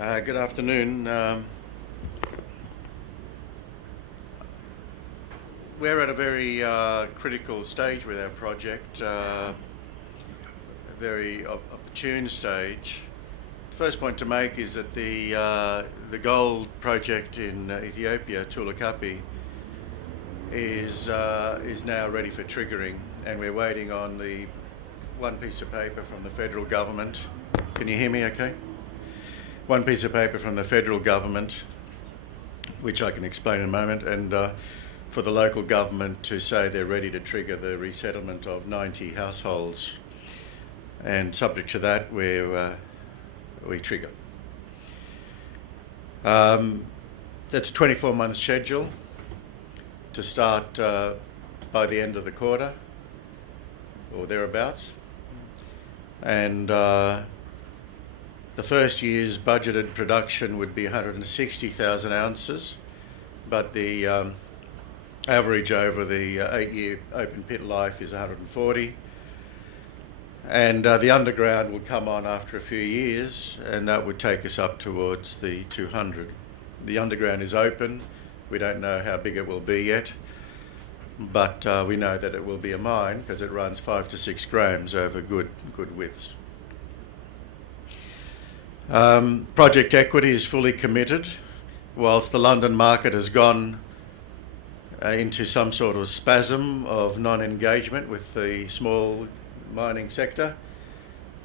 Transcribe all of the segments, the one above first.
Good afternoon. We're at a very critical stage with our project, a very opportune stage. First point to make is that the gold project in Ethiopia, Tulu Kapi, is now ready for triggering, and we're waiting on the one piece of paper from the federal government. Can you hear me okay? One piece of paper from the federal government, which I can explain in a moment, and for the local government to say they're ready to trigger the resettlement of 90 households. And subject to that, we trigger. That's a 24-month schedule to start by the end of the quarter or thereabouts. And the first year's budgeted production would be 160,000 ounces, but the average over the 8-year open pit life is 140. And the underground will come on after a few years, and that would take us up towards the 200. The underground is open. We don't know how big it will be yet, but we know that it will be a mine because it runs 5 to 6 grams over good widths. Project equity is fully committed, whilst the London market has gone into some sort of spasm of non-engagement with the small mining sector.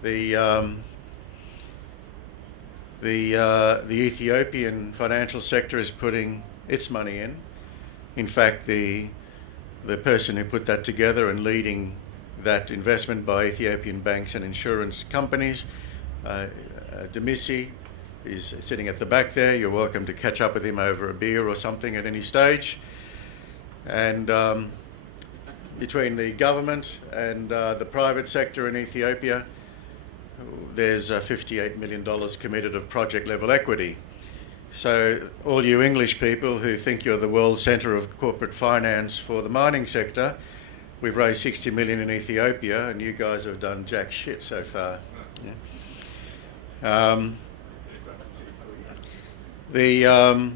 The Ethiopian financial sector is putting its money in. In fact, the person who put that together and leading that investment by Ethiopian banks and insurance companies, Demisi, is sitting at the back there. You're welcome to catch up with him over a beer or something at any stage. And between the government and the private sector in Ethiopia, there's $58 million committed of project level equity. So all you English people who think you're the world centre of corporate finance for the mining sector, we've raised 60 million in Ethiopia and you guys have done jack shit so far. Yeah. The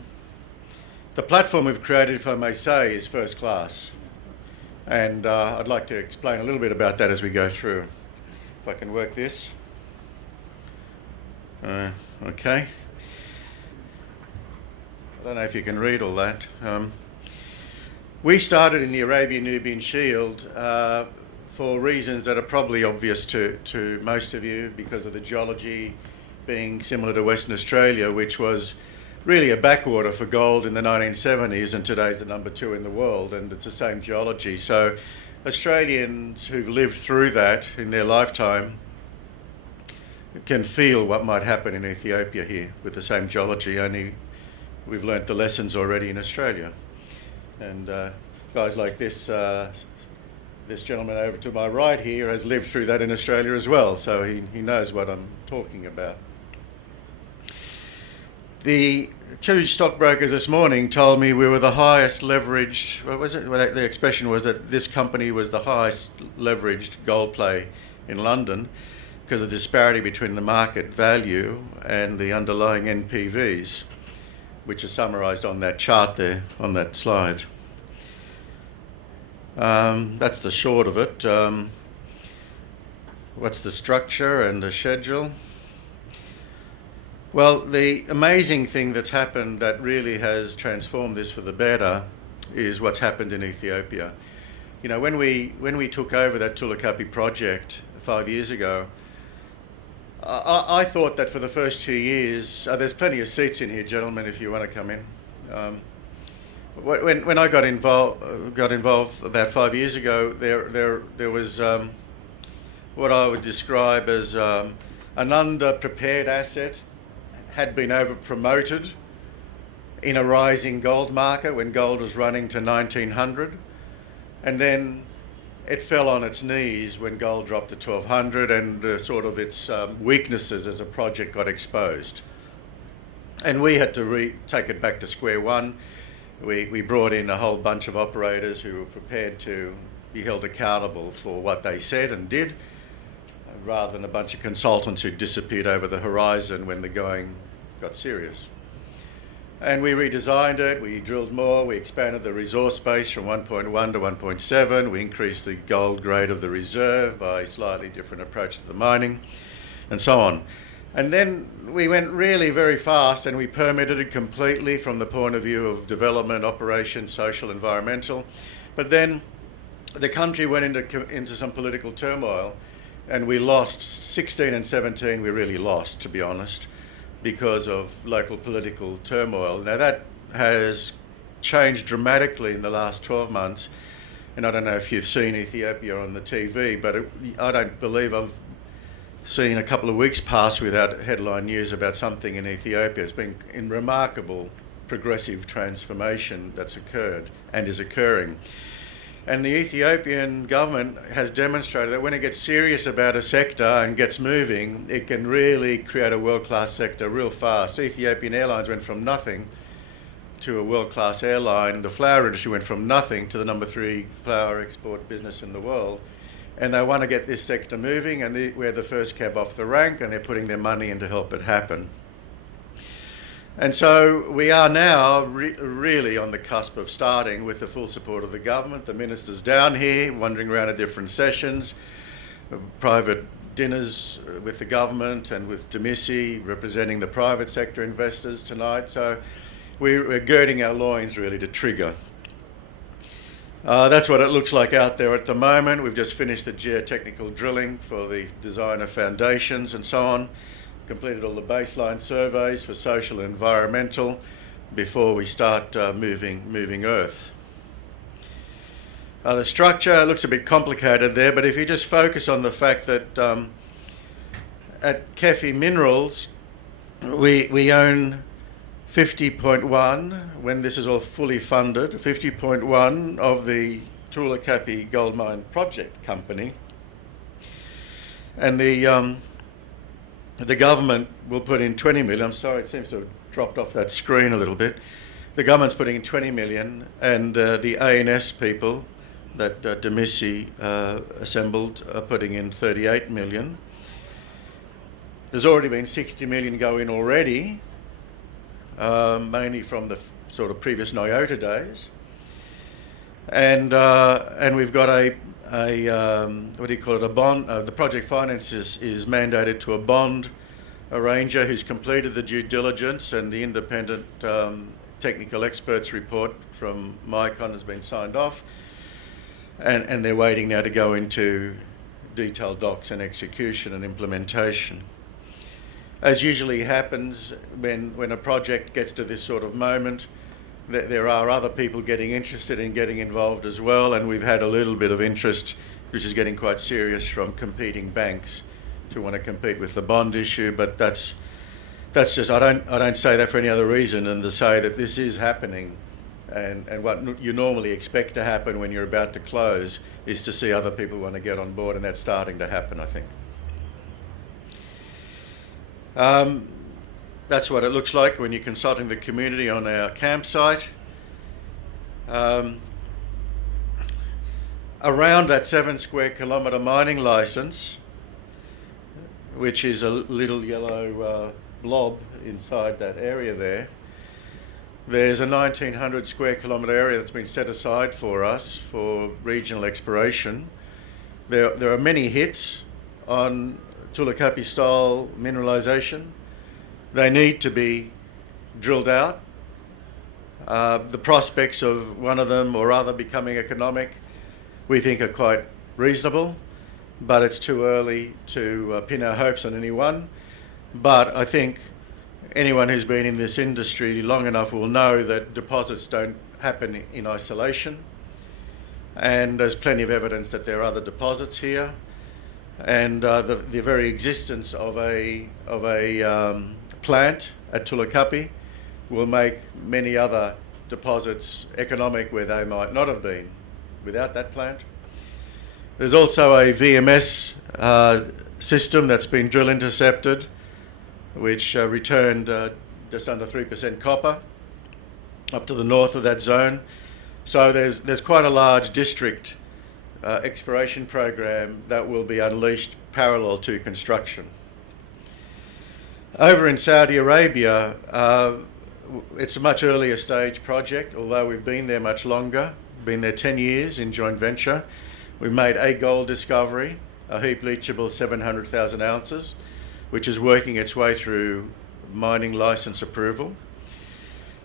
platform we've created, if I may say, is first class, and I'd like to explain a little bit about that as we go through. If I can work this. Okay. I don't know if you can read all that. We started in the Arabian-Nubian Shield for reasons that are probably obvious to most of you, because of the geology being similar to Western Australia, which was really a backwater for gold in the 1970s, and today's the number 2 in the world, and it's the same geology. So Australians who've lived through that in their lifetime can feel what might happen in Ethiopia here with the same geology, only we've learnt the lessons already in Australia. And guys like this gentleman over to my right here has lived through that in Australia as well, so he knows what I'm talking about. The two stockbrokers this morning told me we were the highest leveraged, what was it? Well, the expression was that this company was the highest leveraged gold play in London because of the disparity between the market value and the underlying NPVs, which is summarised on that chart there, on that slide. That's the short of it. What's the structure and the schedule? Well, the amazing thing that's happened that really has transformed this for the better is what's happened in Ethiopia. You know, when we took over that Tulu Kapi project 5 years ago, I thought that for the first 2 years, there's plenty of seats in here, gentlemen, if you want to come in. When I got involved about 5 years ago, there was what I would describe as an underprepared asset, had been over-promoted in a rising gold market when gold was running to 1900, and then it fell on its knees when gold dropped to 1200 and sort of its weaknesses as a project got exposed. And we had to take it back to square one. We brought in a whole bunch of operators who were prepared to be held accountable for what they said and did, rather than a bunch of consultants who disappeared over the horizon when the going got serious. And we redesigned it, we drilled more, we expanded the resource base from 1.1 to 1.7, we increased the gold grade of the reserve by a slightly different approach to the mining, and so on. And then we went really very fast and we permitted it completely from the point of view of development, operation, social, environmental. But then the country went into some political turmoil, and we lost 16 and 17, we really lost, to be honest, because of local political turmoil. Now that has changed dramatically in the last 12 months, and I don't know if you've seen Ethiopia on the TV, but I don't believe I've seen a couple of weeks pass without headline news about something in Ethiopia. It's been in remarkable progressive transformation that's occurred and is occurring. And the Ethiopian government has demonstrated that when it gets serious about a sector and gets moving, it can really create a world-class sector real fast. Ethiopian Airlines went from nothing to a world-class airline. The flour industry went from nothing to the number 3 flour export business in the world. And they want to get this sector moving, and we're the first cab off the rank, and they're putting their money in to help it happen. And so we are now really on the cusp of starting with the full support of the government. The minister's down here, wandering around at different sessions, private dinners with the government and with Demisi representing the private sector investors tonight. So we're girding our loins really to trigger. That's what it looks like out there at the moment. We've just finished the geotechnical drilling for the design of foundations and so on. Completed all the baseline surveys for social and environmental before we start moving earth. The structure looks a bit complicated there, but if you just focus on the fact that at Kefi Minerals we own 50.1, when this is all fully funded, 50.1 of the Tula Kapi Gold Mine Project Company, and the government will put in 20 million. I'm sorry, it seems to have dropped off that screen a little bit. The government's putting in 20 million, and the ANS people that Demisi assembled are putting in 38 million. There's already been 60 million go in already, mainly from the sort of previous Nyota days. And we've got a what do you call it, a bond. The project finance is mandated to a bond arranger who's completed the due diligence, and the independent technical experts report from MICON has been signed off, and they're waiting now to go into detailed docs and execution and implementation. As usually happens when a project gets to this sort of moment, there are other people getting interested in getting involved as well, and we've had a little bit of interest, which is getting quite serious, from competing banks to want to compete with the bond issue. But that's just, I don't say that for any other reason than to say that this is happening, and what you normally expect to happen when you're about to close is to see other people want to get on board, and that's starting to happen, I think. That's what it looks like when you're consulting the community on our campsite. Around that 7 square kilometre mining licence, which is a little yellow blob inside that area there, there's a 1900 square kilometre area that's been set aside for us for regional exploration. There are many hits on Tula Kapi style mineralisation. They need to be drilled out. The prospects of one of them or other becoming economic, we think, are quite reasonable, but it's too early to pin our hopes on any one. But I think anyone who's been in this industry long enough will know that deposits don't happen in isolation, and there's plenty of evidence that there are other deposits here, and the very existence of a plant at Tula Kapi will make many other deposits economic where they might not have been without that plant. There's also a VMS system that's been drill intercepted, which returned just under 3% copper up to the north of that zone. So there's quite a large district exploration program that will be unleashed parallel to construction. Over in Saudi Arabia, it's a much earlier stage project, although we've been there much longer, been there 10 years in joint venture. We've made a gold discovery, a heap leachable 700,000 ounces, which is working its way through mining license approval.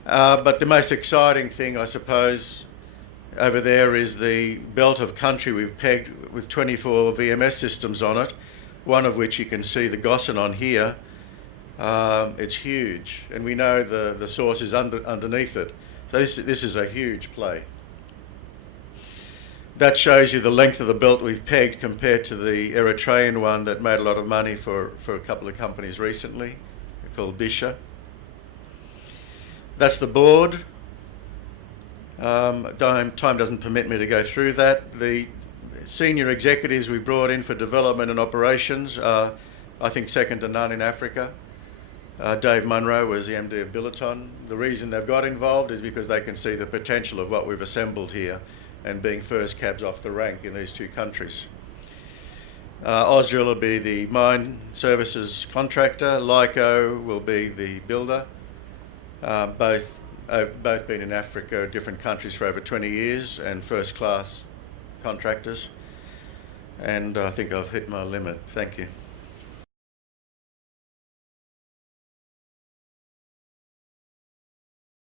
But the most exciting thing, I suppose, over there is the belt of country we've pegged with 24 VMS systems on it, one of which you can see the Gossan on here. It's huge, and we know the source is underneath it. So this is a huge play. That shows you the length of the belt we've pegged compared to the Eritrean one that made a lot of money for a couple of companies recently, called Bisha. That's the board. Time doesn't permit me to go through that. The senior executives we brought in for development and operations are, I think, second to none in Africa. Dave Munro was the MD of Billiton. The reason they've got involved is because they can see the potential of what we've assembled here and being first cabs off the rank in these two countries. Ausdrill will be the mine services contractor. Lyco will be the builder. Both been in Africa, different countries for over 20 years, and first class contractors. And I think I've hit my limit. Thank you.